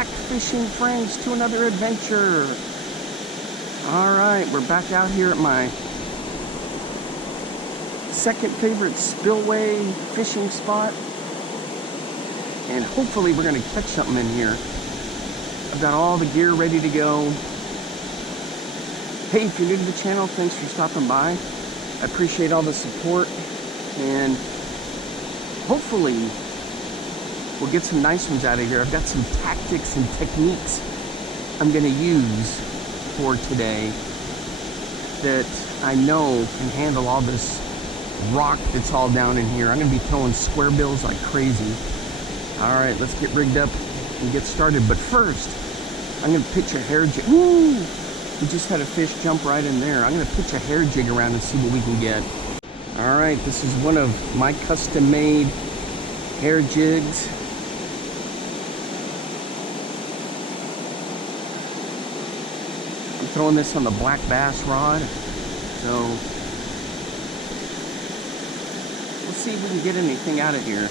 back, fishing friends, to another adventure. Alright, we're back out here at my second favorite spillway fishing spot. And hopefully we're going to catch something in here. I've got all the gear ready to go. Hey, if you're new to the channel, thanks for stopping by. I appreciate all the support. And hopefully we'll get some nice ones out of here. I've got some tactics and techniques I'm going to use for today that I know can handle all this rock that's all down in here. I'm going to be throwing squarebills like crazy. All right, let's get rigged up and get started. But first, I'm going to pitch a hair jig. Woo! We just had a fish jump right in there. I'm going to pitch a hair jig around and see what we can get. All right, this is one of my custom-made hair jigs. I'm throwing this on the black bass rod. So let's see if we can get anything out of here.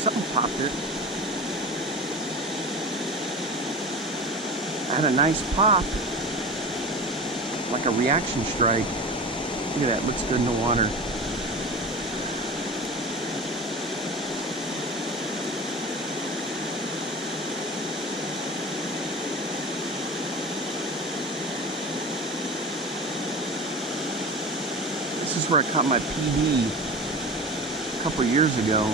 Something popped it. I had a nice pop, like a reaction strike. Look at that, looks good in the water. This is where I caught my PB a couple years ago.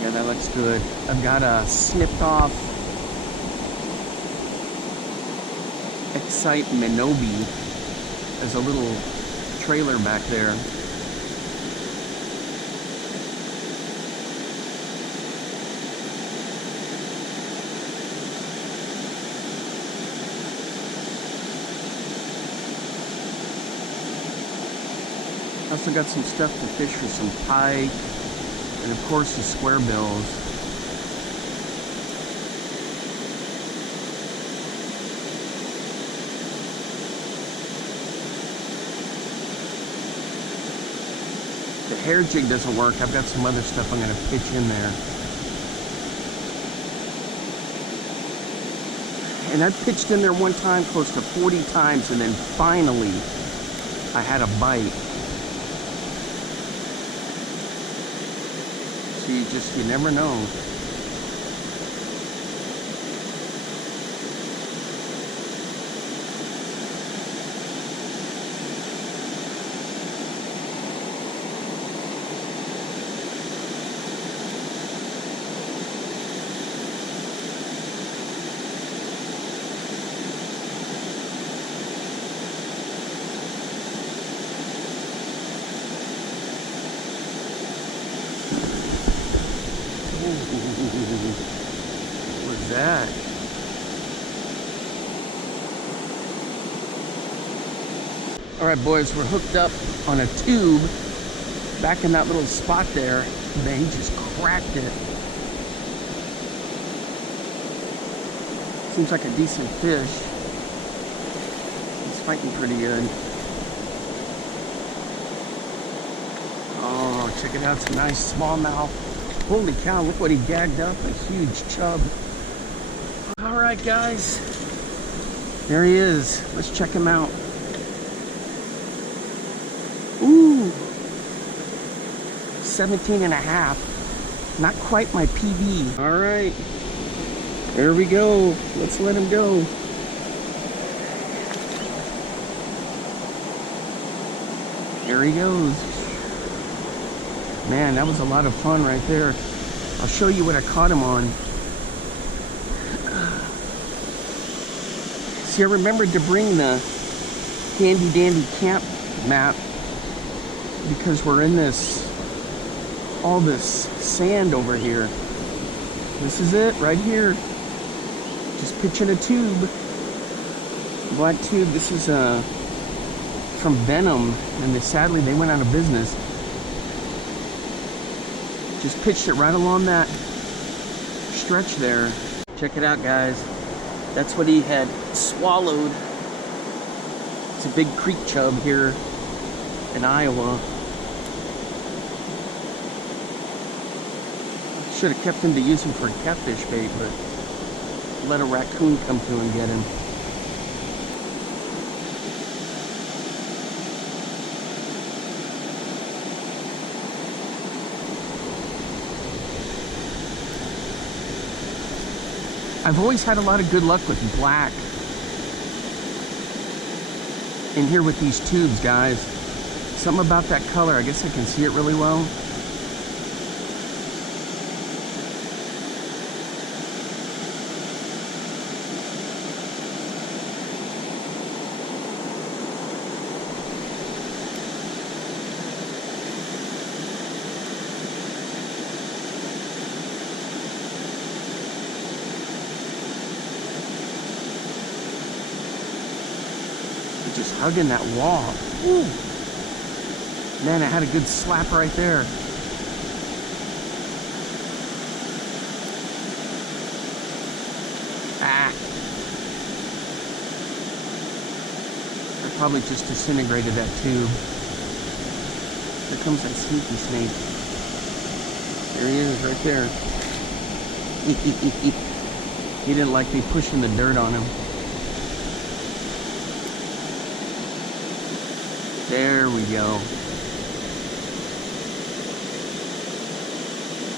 Yeah, that looks good. I've got a snipped off Excite Minobi as a little trailer back there. I also got some stuff to fish for some pike. And of course the squarebills. The hair jig doesn't work. I've got some other stuff I'm going to pitch in there. And I've pitched in there one time close to 40 times, and then finally I had a bite. You never know. What was that? Alright boys, we're hooked up on a tube back in that little spot there. Man, he just cracked it. Seems like a decent fish. He's fighting pretty good. Oh, check it out, it's a nice smallmouth. Holy cow, look what he gagged up, a huge chub. Alright guys, there he is. Let's check him out. Ooh, 17 and a half. Not quite my PB. Alright, there we go. Let's let him go. There he goes. Man, that was a lot of fun right there. I'll show you what I caught him on. See, I remembered to bring the handy dandy camp map because we're in all this sand over here. This is it right here. Just pitching a tube. Black tube. This is from Venom, and sadly they went out of business. Just pitched it right along that stretch there. Check it out, guys. That's what he had swallowed. It's a big creek chub here in Iowa. Should have kept him to use him for catfish bait, but let a raccoon come through and get him. I've always had a lot of good luck with black in here with these tubes, guys. Something about that color, I guess I can see it really well. Just hugging that wall. Ooh. Man, I had a good slap right there. Ah. I probably just disintegrated that tube. Here comes that sneaky snake. There he is, right there. He didn't like me pushing the dirt on him. There we go.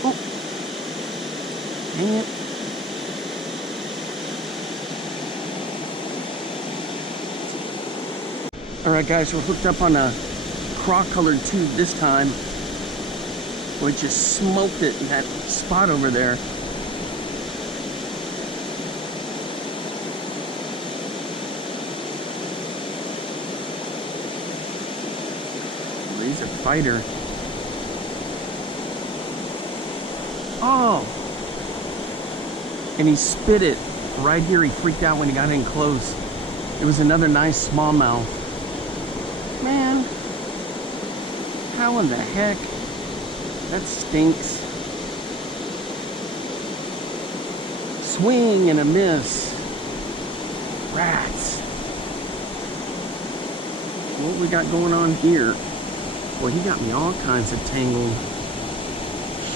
Oh, dang it. All right, guys, we're hooked up on a craw-colored tube this time. We just smoked it in that spot over there. He's a fighter. Oh! And he spit it right here. He freaked out when he got in close. It was another nice smallmouth. Man, how in the heck? That stinks. Swing and a miss. Rats. What we got going on here? Well, he got me all kinds of tangled.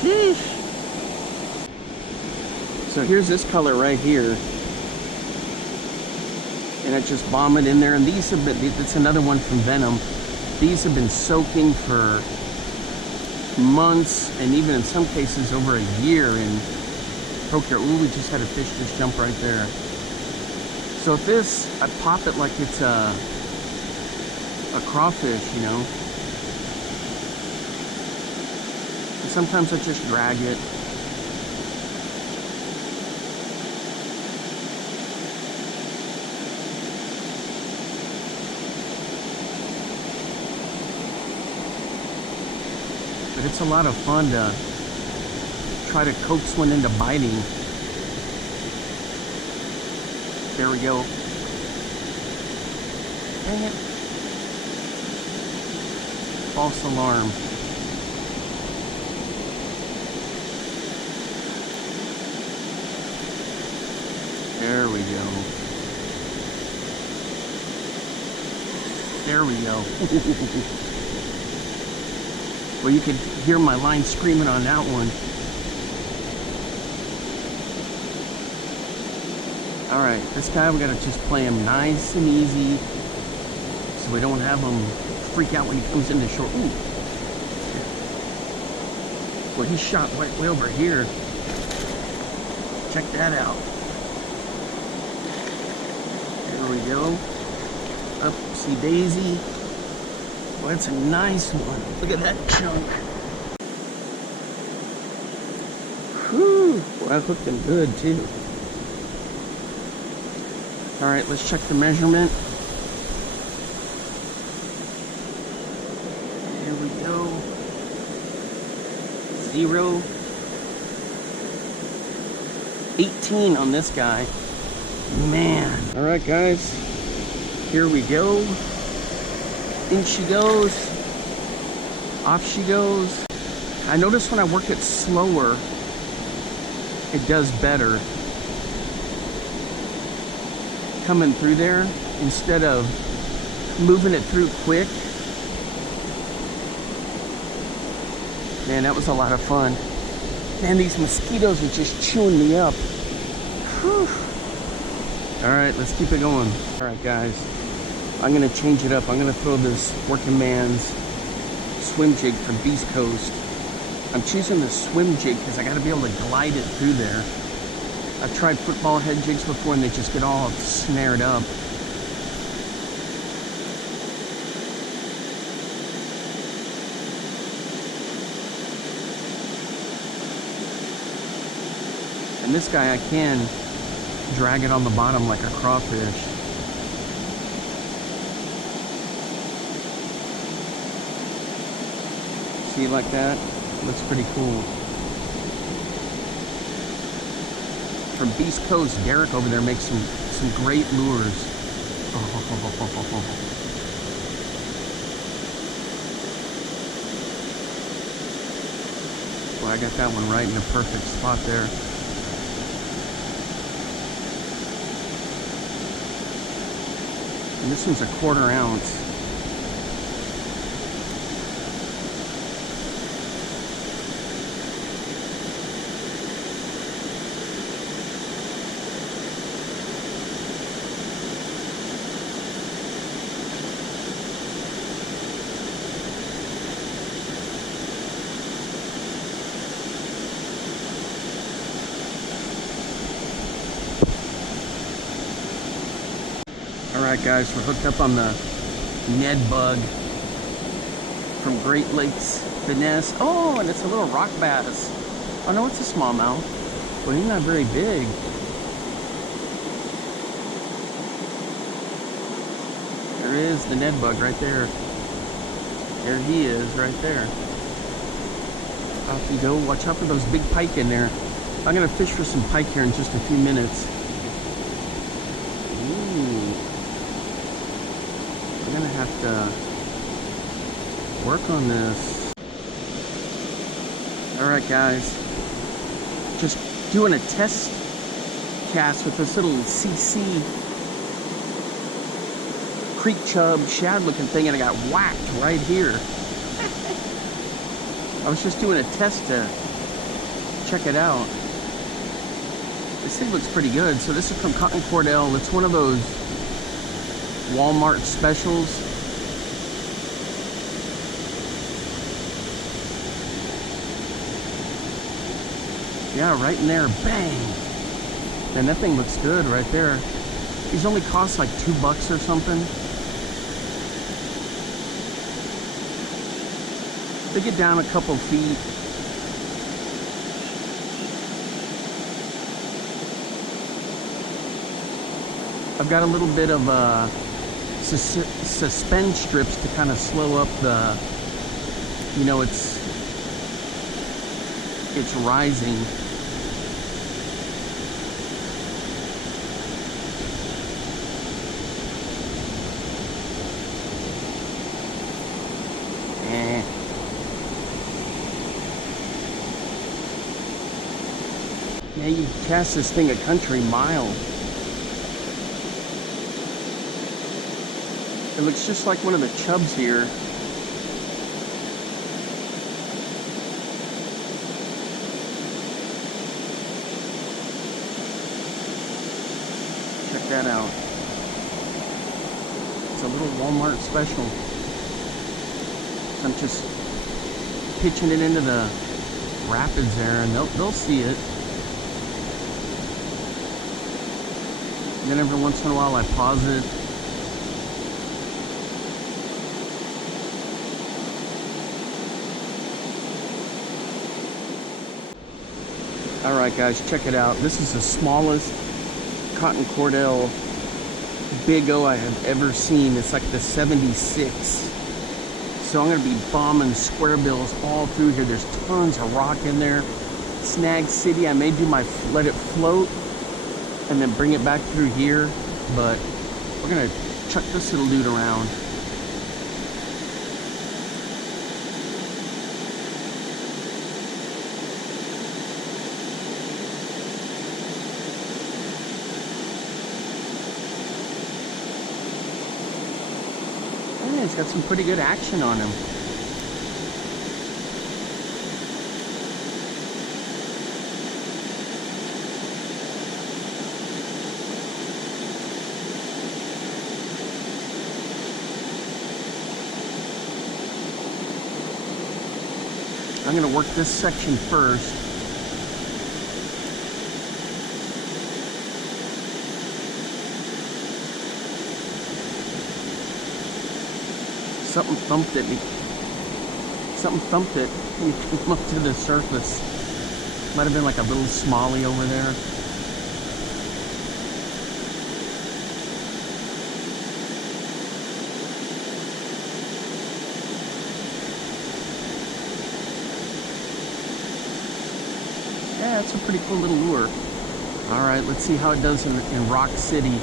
Sheesh. So here's this color right here. And I just bomb it in there. And these have been, it's another one from Venom. These have been soaking for months and even in some cases over a year in Procure. Ooh, we just had a fish just jump right there. So if this, I pop it like it's a crawfish, you know. And sometimes I just drag it. But it's a lot of fun to try to coax one into biting. There we go. Dang it. False alarm. There we go. There we go. Well, you could hear my line screaming on that one. Alright, this guy, we gotta just play him nice and easy so we don't have him freak out when he comes into shore. Ooh. Well, he shot way over here. Check that out. There we go. Upsy daisy. Well, that's a nice one. Look at that chunk. Whew. Well, I hooked him good, too. All right, let's check the measurement. Here we go. 0. 18 on this guy. Man. All right, guys. Here we go. In she goes. Off she goes. I notice when I work it slower, it does better. Coming through there instead of moving it through quick. Man, that was a lot of fun. Man, these mosquitoes are just chewing me up. Whew. All right, let's keep it going. All right, guys, I'm gonna change it up. I'm gonna throw this working man's swim jig from Beast Coast. I'm choosing the swim jig because I gotta be able to glide it through there. I've tried football head jigs before and they just get all snared up. And this guy, I can drag it on the bottom like a crawfish. See, like that? Looks pretty cool. From Beast Coast, Derek over there makes some great lures. Boy, I got that one right in the perfect spot there. And this one's a 1/4 ounce. Alright guys, we're hooked up on the Ned bug from Great Lakes Finesse. Oh, and it's a little rock bass. Oh no, it's a smallmouth. Well, he's not very big. There is the Ned bug right there. There he is, right there. Off you go. Watch out for those big pike in there. I'm gonna fish for some pike here in just a few minutes. I'm gonna have to work on this. Alright guys, just doing a test cast with this little CC creek chub shad looking thing, and I got whacked right here. I was just doing a test to check it out. This thing looks pretty good. So this is from Cotton Cordell. It's one of those Walmart specials. Yeah, right in there, bang! And that thing looks good right there. These only cost like $2 or something. They get down a couple feet. I've got a little bit of suspend strips to kind of slow up the, you know, it's rising. Yeah, you cast this thing a country mile. It looks just like one of the chubs here. Check that out. It's a little Walmart special. So I'm just pitching it into the rapids there, and they'll see it. And then every once in a while I pause it. Alright guys, check it out. This is the smallest Cotton Cordell Big O I have ever seen. It's like the 76. So I'm going to be bombing Squarebills all through here. There's tons of rock in there. Snag City, I may do my let it float and then bring it back through here, but we're gonna chuck this little dude around. he's got some pretty good action on him. I'm going to work this section first. Something thumped at me. Something thumped it when it came up to the surface. Might have been like a little smalley over there. Yeah, it's a pretty cool little lure. All right, let's see how it does in Rock City.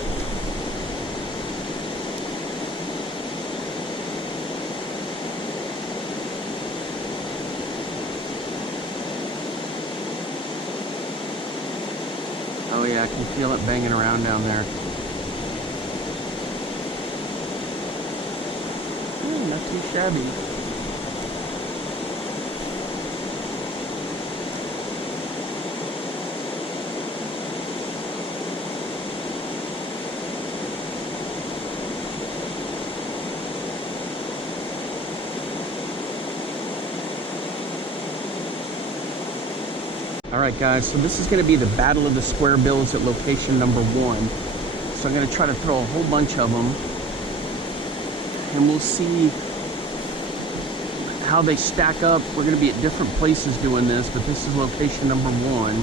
Oh yeah, I can feel it banging around down there. Not too shabby. Alright guys, so this is going to be the Battle of the Squarebills at location number 1. So I'm going to try to throw a whole bunch of them. And we'll see how they stack up. We're going to be at different places doing this, but this is location number 1.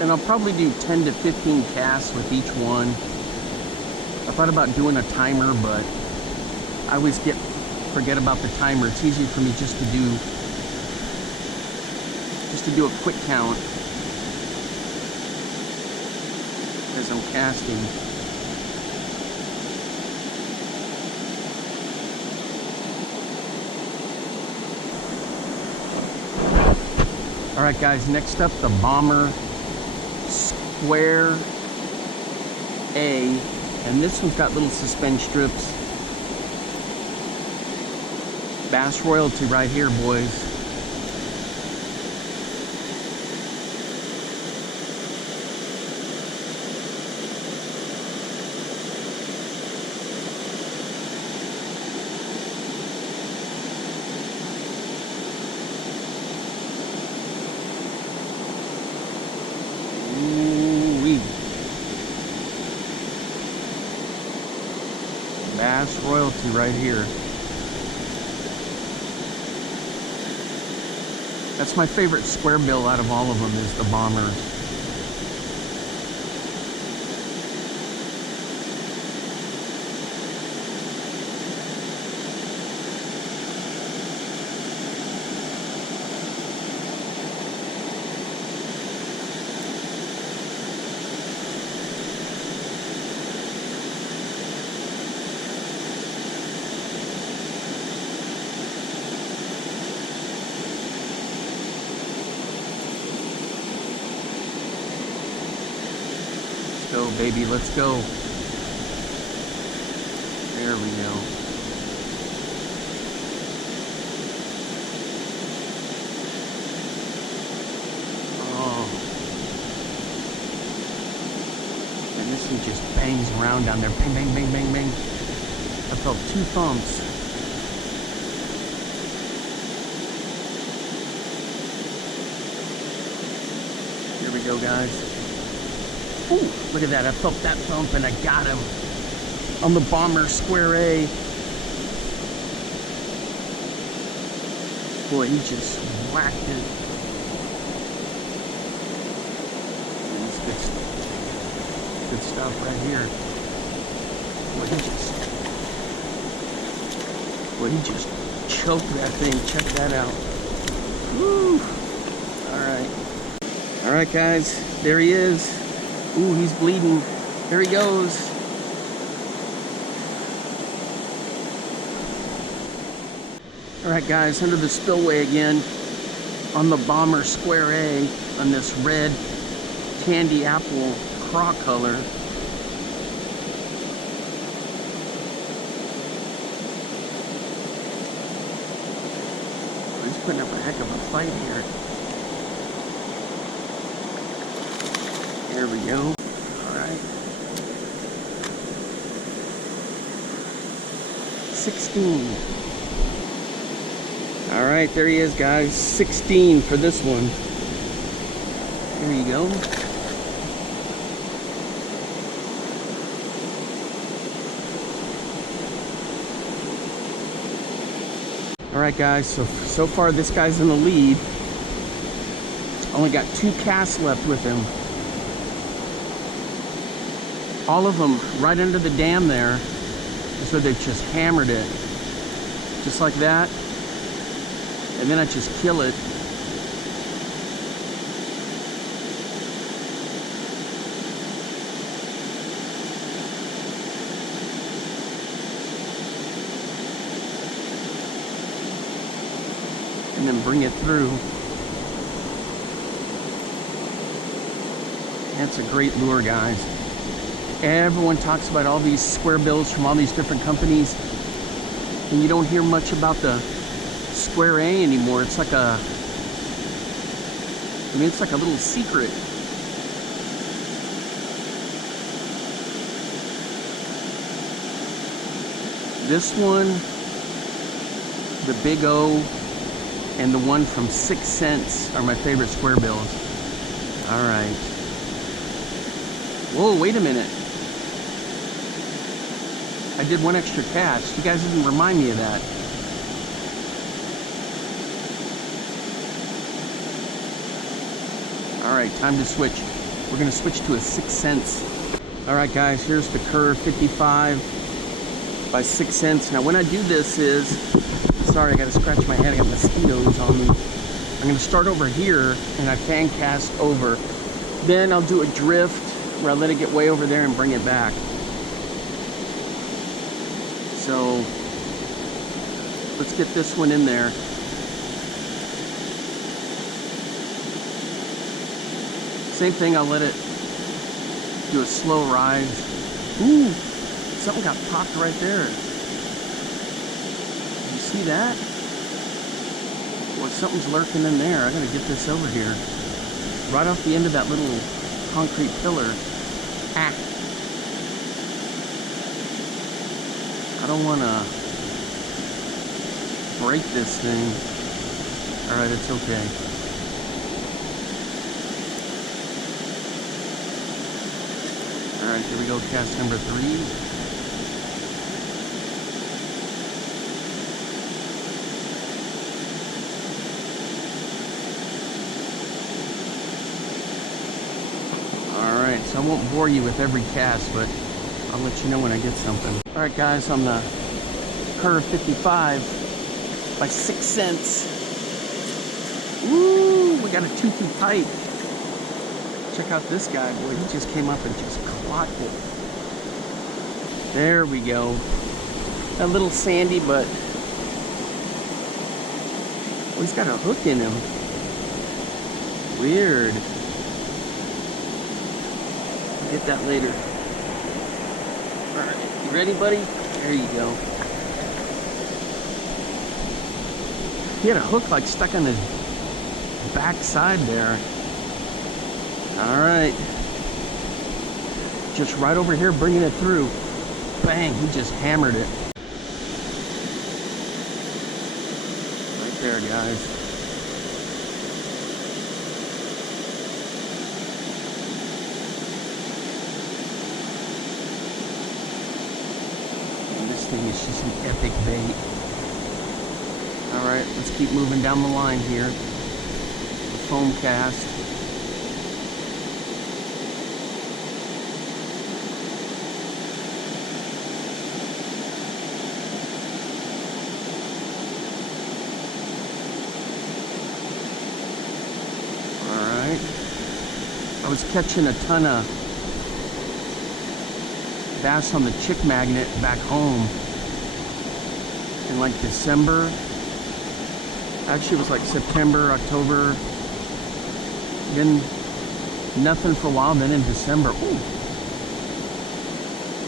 And I'll probably do 10 to 15 casts with each one. I thought about doing a timer, but I always forget about the timer. It's easier for me just to do a quick count as I'm casting. All right guys, next up the Bomber Square A, and this one's got little suspend strips. Bass royalty right here, boys. Ooh-wee. Bass royalty right here. That's my favorite Squarebill out of all of them, is the Bomber. Go, baby, let's go. There we go. Oh. And this one just bangs around down there. Bang, bang, bang, bang, bang. I felt 2 thumps. Here we go, guys. Ooh, look at that. I felt that thump and I got him on the Bomber Square A. Boy, he just whacked it. That's good stuff right here. Boy, he just choked that thing. Check that out. Woo! All right, guys. There he is. Ooh, he's bleeding. There he goes. All right, guys, under the spillway again on the Bomber Square A on this red candy apple craw color. fight here. There we go. Alright. 16. Alright, there he is, guys. 16 for this one. There you go. Alright guys, so far this guy's in the lead. Only got 2 casts left with him. All of them right under the dam there. So they've just hammered it. Just like that. And then I just kill it. And then bring it through. That's a great lure, guys. Everyone talks about all these Squarebills from all these different companies, and you don't hear much about the Square A anymore. It's like it's like a little secret. This one, the Big O, and the one from 6 cents are my favorite Squarebills. All right. Whoa, wait a minute. I did 1 extra cast. You guys didn't remind me of that. Alright, time to switch. We're going to switch to a 6 cents. Alright guys, here's the curve 55 by 6 cents. Now when I do this is, sorry I got to scratch my head, I got mosquitoes on me. I'm going to start over here and I fan cast over. Then I'll do a drift where I let it get way over there and bring it back. So let's get this one in there. Same thing, I'll let it do a slow rise. Ooh, something got popped right there. You see that? Boy, something's lurking in there. I gotta get this over here. Right off the end of that little concrete pillar. Ah. I don't want to break this thing. Alright, it's okay. Alright, here we go, cast number 3. Alright, so I won't bore you with every cast, but I'll let you know when I get something. Alright guys, on the curve 55 by 6 cents. Woo! We got a 2-foot pipe. Check out this guy, boy. He just came up and just caught it. There we go. A little sandy, but oh, he's got a hook in him. Weird. I'll get that later. Alright, you ready, buddy? There you go. He had a hook like stuck on his back side there. Alright. Just right over here, bringing it through. Bang, he just hammered it. Right there, guys. And this thing is just an epic bait. Alright, let's keep moving down the line here. The foam cast. I was catching a ton of bass on the Chick Magnet back home in like December. Actually, it was like September, October. Then nothing for a while. Then in December, ooh,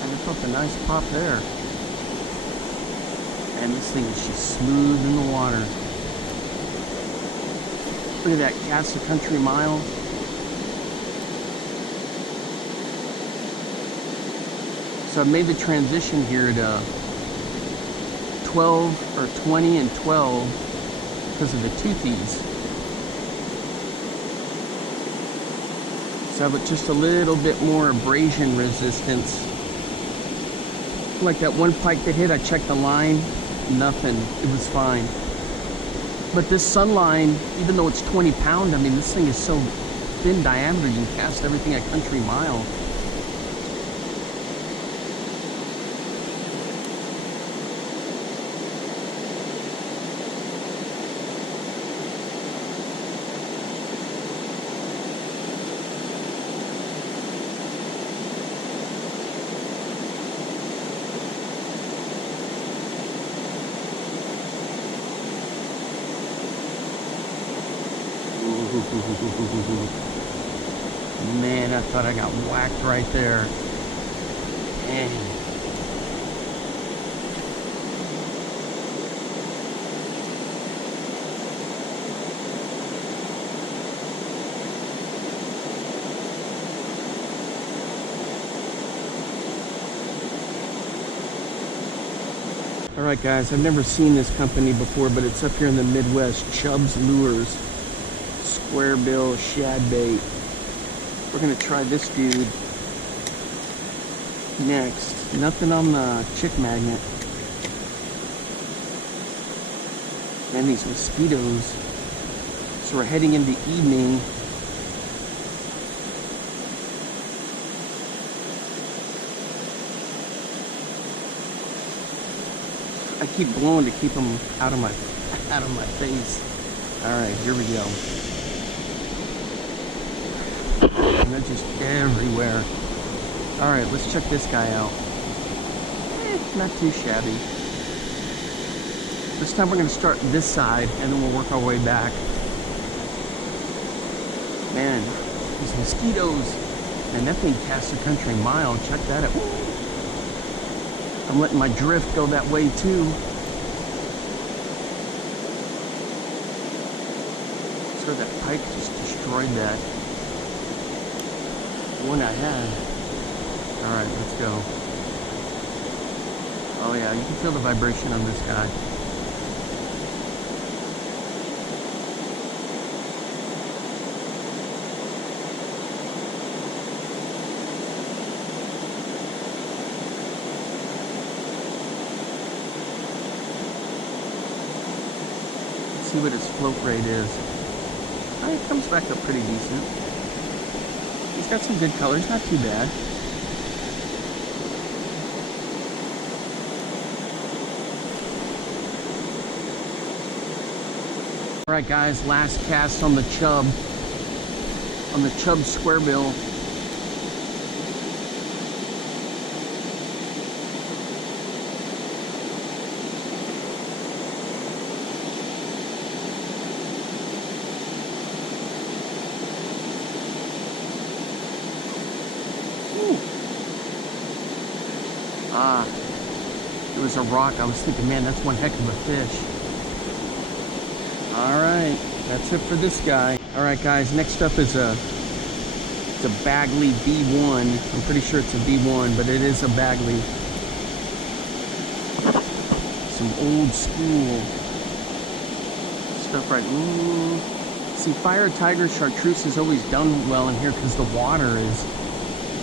and I felt a nice pop there. And this thing is just smooth in the water. Look at that, cast a country mile. So I've made the transition here to 12 or 20 and 12 because of the toothies. So I have just a little bit more abrasion resistance. Like that one pike that hit, I checked the line, nothing, it was fine. But this Sunline, even though it's 20 pound, I mean, this thing is so thin diameter, you can cast everything a country mile. Man, I thought I got whacked right there. Dang. Alright guys, I've never seen this company before, but it's up here in the Midwest. Chubb's Lures. Squarebill shad bait. We're gonna try this dude next. Nothing on the chick magnet. And these mosquitoes. So we're heading into evening. I keep blowing to keep them out of my face. All right, here we go. And they're just everywhere. All right, let's check this guy out. Not too shabby. This time we're going to start this side and then we'll work our way back. Man, these mosquitoes. And that thing casts a country mile. Check that out. I'm letting my drift go that way too. So that pike just destroyed that one I had. All right, let's go. Oh yeah, you can feel the vibration on this guy. Let's see what his float rate is. It comes back up pretty decent. He's got some good colors, not too bad. Alright guys, last cast on the Chubb Squarebill. It was a rock. I was thinking, man, that's one heck of a fish. All right, that's it for this guy. All right, guys, next up is it's a Bagley B1. I'm pretty sure it's a B1, but it is a Bagley. Some old school stuff, right? See, Fire Tiger Chartreuse has always done well in here because the water is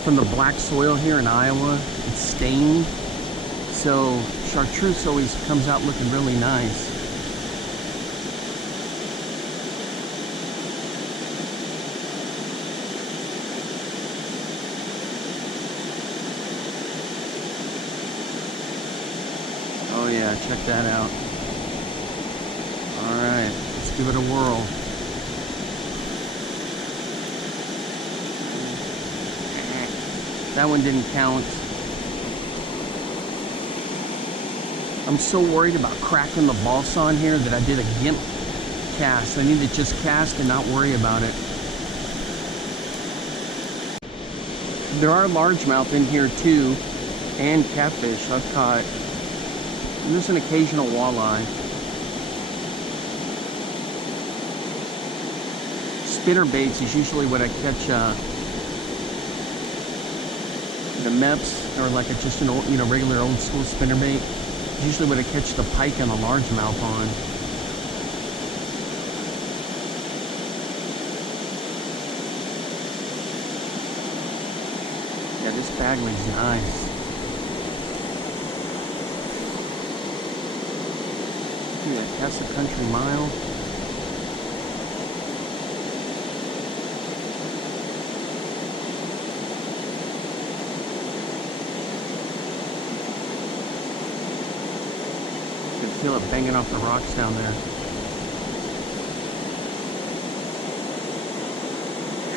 from the black soil here in Iowa. It's stained. So chartreuse always comes out looking really nice. Oh yeah, check that out. All right, let's give it a whirl. That one didn't count. I'm so worried about cracking the balsa on here that I did a gimp cast. I need to just cast and not worry about it. There are largemouth in here too, and catfish I've caught. And there's an occasional walleye. spinner baits is usually what I catch the meps, or like just an old, regular old school spinner bait. Usually what I catch the pike and the largemouth on. Yeah, this Bagley's nice. Yeah, cast the country mile. You can feel it banging off the rocks down there.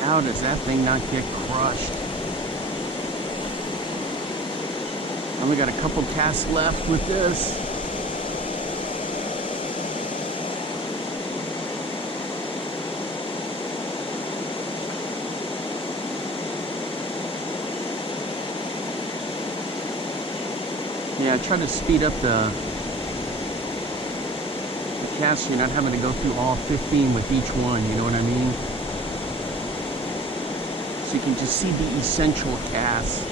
How does that thing not get crushed? Only got a couple casts left with this. Yeah, I try to speed up the cast so you're not having to go through all 15 with each one, you know what I mean? So you can just see the essential casts.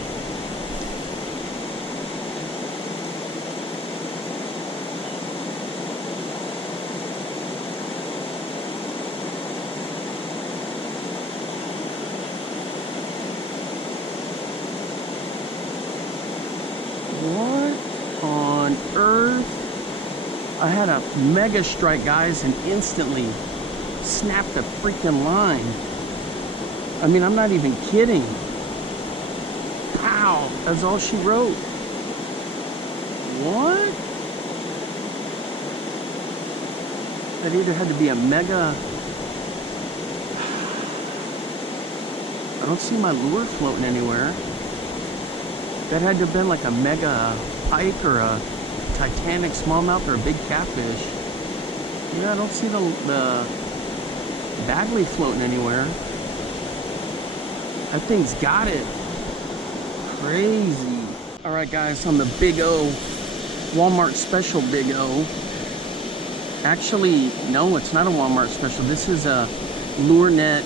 What on earth? I had a mega strike, guys, and instantly snapped the freaking line. I mean, I'm not even kidding. Pow! That's all she wrote. What? That either had to be a mega... I don't see my lure floating anywhere. That had to have been like a mega pike or a Titanic smallmouth or a big catfish. Yeah, I don't see the Bagley floating anywhere. That thing's got it. Crazy. All right, guys, on the Big O, Walmart special Big O. Actually, no, it's not a Walmart special. This is a LureNet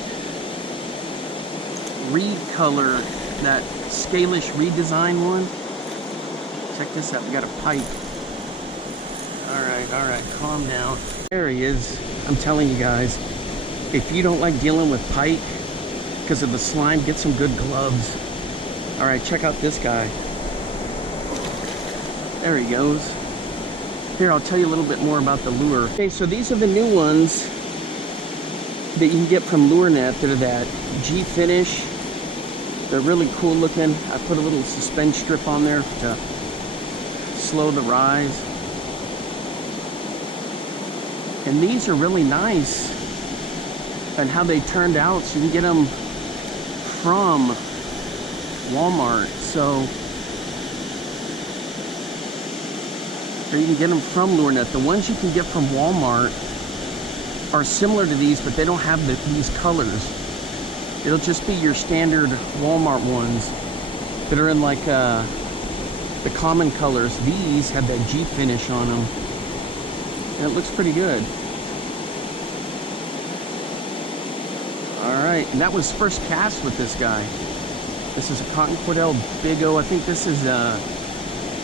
reed color, that scalish redesign one. Check this out. We got a pike. All right, calm down. There he is. I'm telling you guys, if you don't like dealing with pike because of the slime, get some good gloves. All right, check out this guy. There he goes. Here, I'll tell you a little bit more about the lure. Okay, so these are the new ones that you can get from LureNet. They're that G finish. They're really cool looking. I put a little suspend strip on there to slow the rise. And these are really nice and how they turned out. So you can get them from Walmart. So, or you can get them from LureNet. The ones you can get from Walmart are similar to these, but they don't have these colors. It'll just be your standard Walmart ones that are in like the common colors. These have that G finish on them, and it looks pretty good. All right, and that was first cast with this guy. This is a Cotton Cordell Big O. I think this is a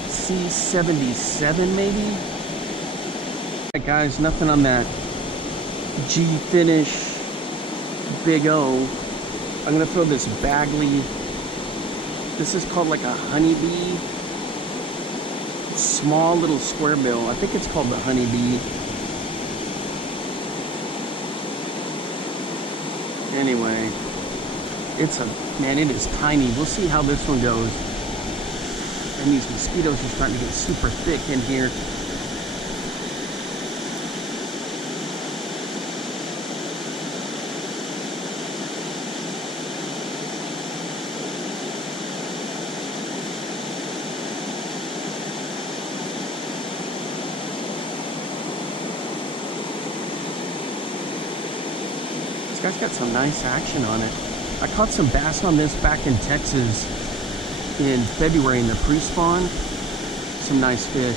C77 maybe. All right, guys, nothing on that G finish Big O. I'm gonna throw this Bagley. This is called like a honeybee. Small little Squarebill. I think it's called the honeybee. Anyway, it is tiny. We'll see how this one goes. And these mosquitoes are starting to get super thick in here. This guy's got some nice action on it. I caught some bass on this back in Texas in February in the pre-spawn. Some nice fish.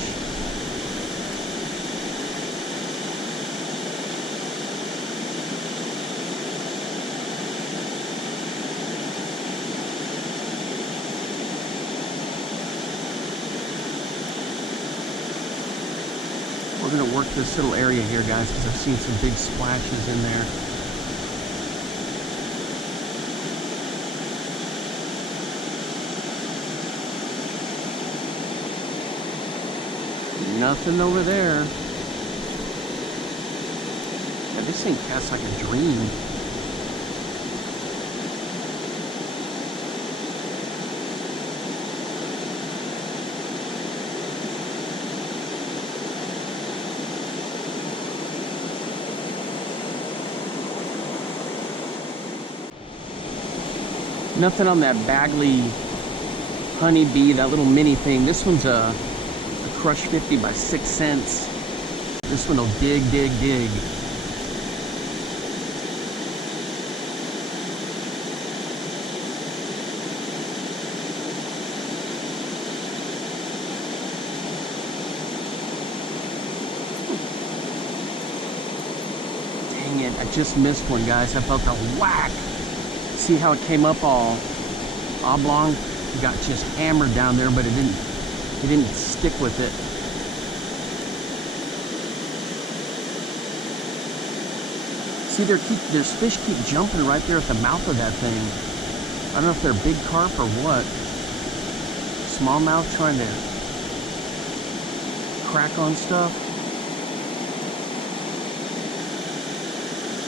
We're gonna work this little area here, guys, because I've seen some big splashes in there. Nothing over there. Yeah, this thing casts like a dream. Nothing on that Bagley honeybee, that little mini thing. This one's a Crush 50 by 6 cents. This one will dig, dig, dig. Dang it, I just missed one, guys. I felt a whack. See how it came up all oblong? It got just hammered down there, but it didn't stick with it. See, there's fish keep jumping right there at the mouth of that thing. I don't know if they're big carp or what. Smallmouth trying to crack on stuff.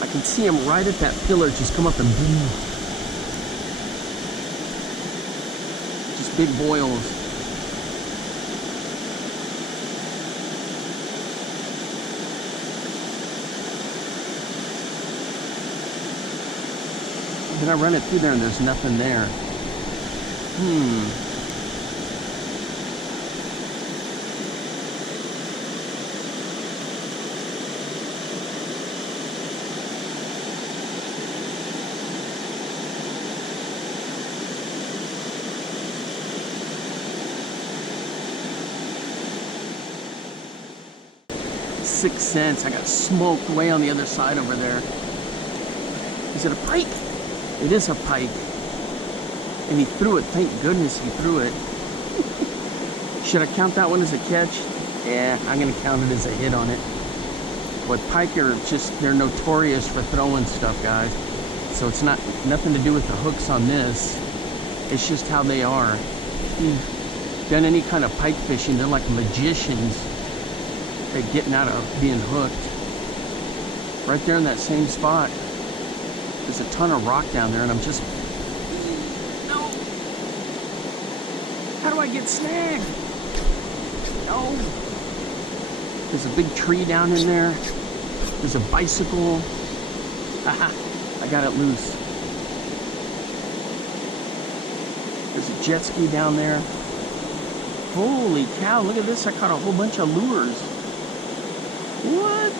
I can see them right at that pillar just come up and boom. Just big boils. Then I run it through there and there's nothing there. 6 cents. I got smoked way on the other side over there. Is it a pike? It is a pike. And he threw it. Thank goodness he threw it. Should I count that one as a catch? Yeah, I'm going to count it as a hit on it. But pike are just, they're notorious for throwing stuff, guys. So it's nothing to do with the hooks on this. It's just how they are. If you've done any kind of pike fishing, they're like magicians at getting out of being hooked. Right there in that same spot, there's a ton of rock down there, and I'm just, no. How do I get snagged? No. There's a big tree down in there. There's a bicycle. Haha, I got it loose. There's a jet ski down there. Holy cow, look at this. I caught a whole bunch of lures. What?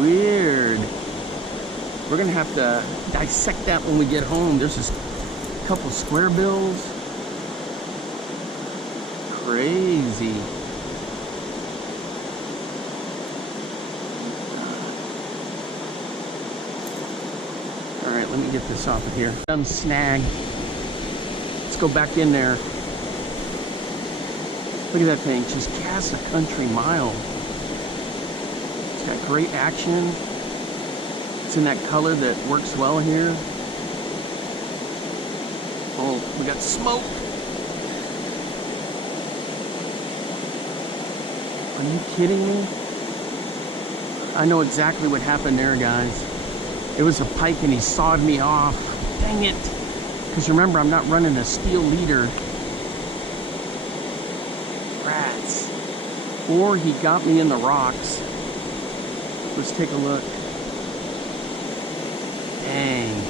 Weird. We're gonna have to dissect that when we get home. There's just a couple squarebills. Crazy. All right, let me get this off of here. Done snagged. Let's go back in there. Look at that thing, just casts a country mile. It's got great action. It's in that color that works well here. Oh, we got smoke. Are you kidding me? I know exactly what happened there, guys. It was a pike and he sawed me off. Dang it. Because remember, I'm not running a steel leader. Rats. Or he got me in the rocks. Let's take a look. Dang.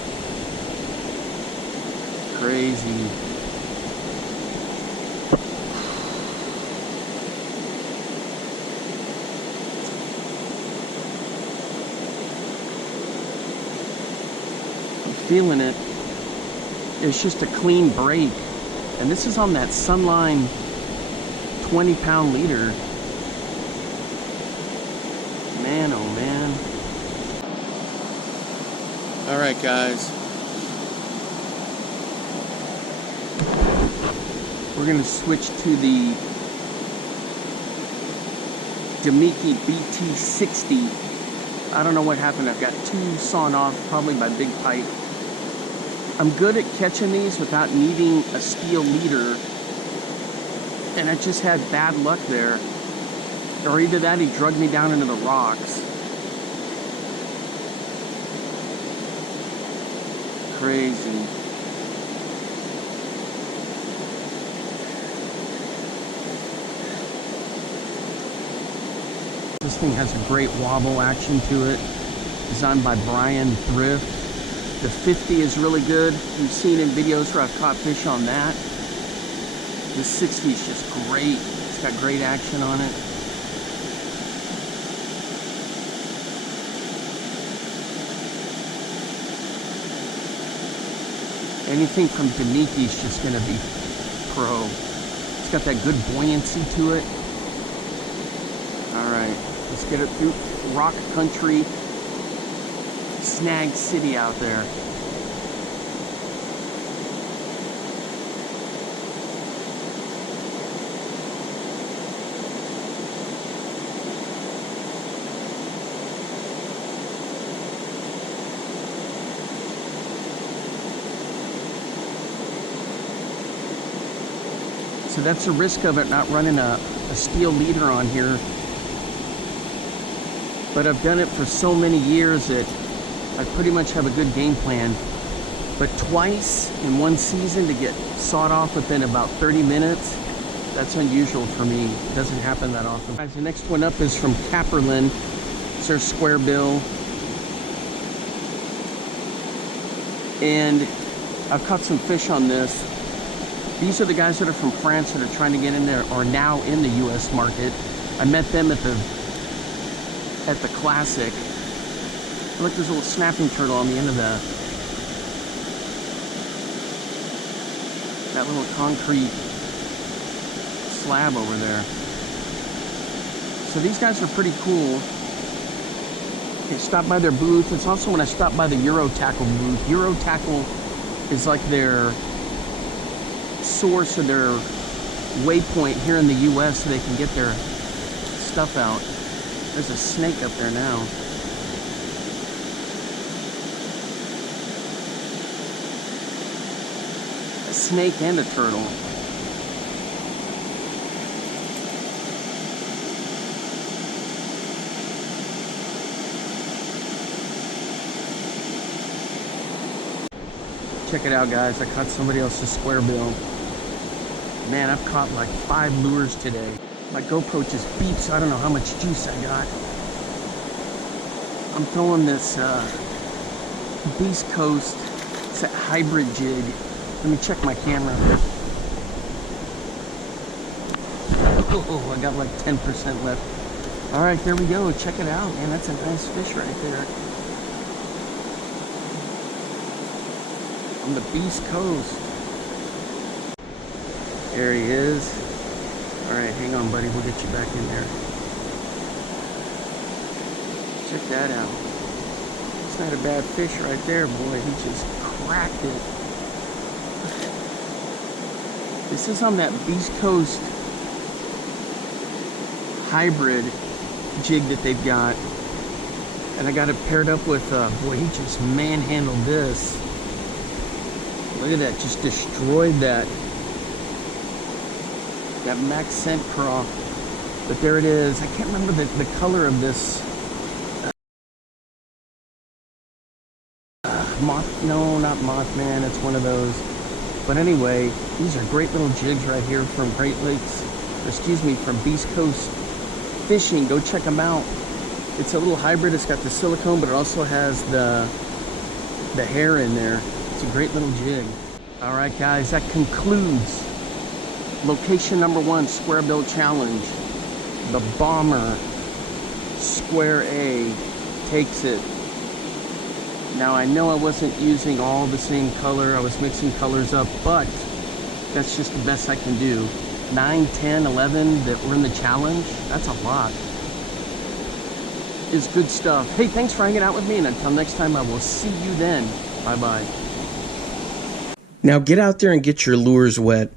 Crazy. I'm feeling it. It's just a clean break. And this is on that Sunline 20-pound leader. Man, oh man. All right, guys. We're gonna switch to the Demiki BT60. I don't know what happened. I've got two sawn off, probably by big pipe. I'm good at catching these without needing a steel leader, and I just had bad luck there. Or either that, he drugged me down into the rocks. Crazy. This thing has a great wobble action to it. Designed by Brian Thrift. The 50 is really good. You've seen in videos where I've caught fish on that. The 60 is just great. It's got great action on it. Anything from Demiki is just going to be pro. It's got that good buoyancy to it. Alright, let's get it through rock country, Snag City out there. So that's the risk of it not running a steel leader on here. But I've done it for so many years that I pretty much have a good game plan. But twice in one season to get sawed off within about 30 minutes, that's unusual for me. It doesn't happen that often. Guys, the next one up is from Capperlin. It's their Squarebill. And I've caught some fish on this. These are the guys that are from France that are trying to get in there, or now in the U.S. market. I met them at the Classic. Look, there's a little snapping turtle on the end of that little concrete slab over there. So these guys are pretty cool. I stopped by their booth. It's also when I stopped by the Euro Tackle booth. Euro Tackle is like their source of their waypoint here in the U.S. so they can get their stuff out. There's a snake up there now. A snake and a turtle. Check it out, guys. I caught somebody else's Squarebill. Man, I've caught like 5 lures today. My GoPro just beeps. I don't know how much juice I got. I'm throwing this Beast Coast. It's a hybrid jig. Let me check my camera. Oh, I got like 10% left. All right, there we go. Check it out, man. That's a nice fish right there. On the Beast Coast. There he is. All right, hang on, buddy. We'll get you back in there. Check that out. It's not a bad fish right there, boy. He just cracked it. This is on that Beast Coast hybrid jig that they've got. And I got it paired up with, boy, he just manhandled this. Look at that, just destroyed that max scent craw. But there it is. I can't remember the color of this. No, not Mothman. It's one of those. But anyway, these are great little jigs right here from Great Lakes. Excuse me, from Beast Coast Fishing. Go check them out. It's a little hybrid. It's got the silicone, but it also has the hair in there. It's a great little jig. All right, guys, that concludes location number 1, Squarebill Challenge. The Bomber Square A takes it. Now, I know I wasn't using all the same color. I was mixing colors up, but that's just the best I can do. 9, 10, 11 that were in the challenge, that's a lot. It's good stuff. Hey, thanks for hanging out with me, and until next time, I will see you then. Bye-bye. Now get out there and get your lures wet.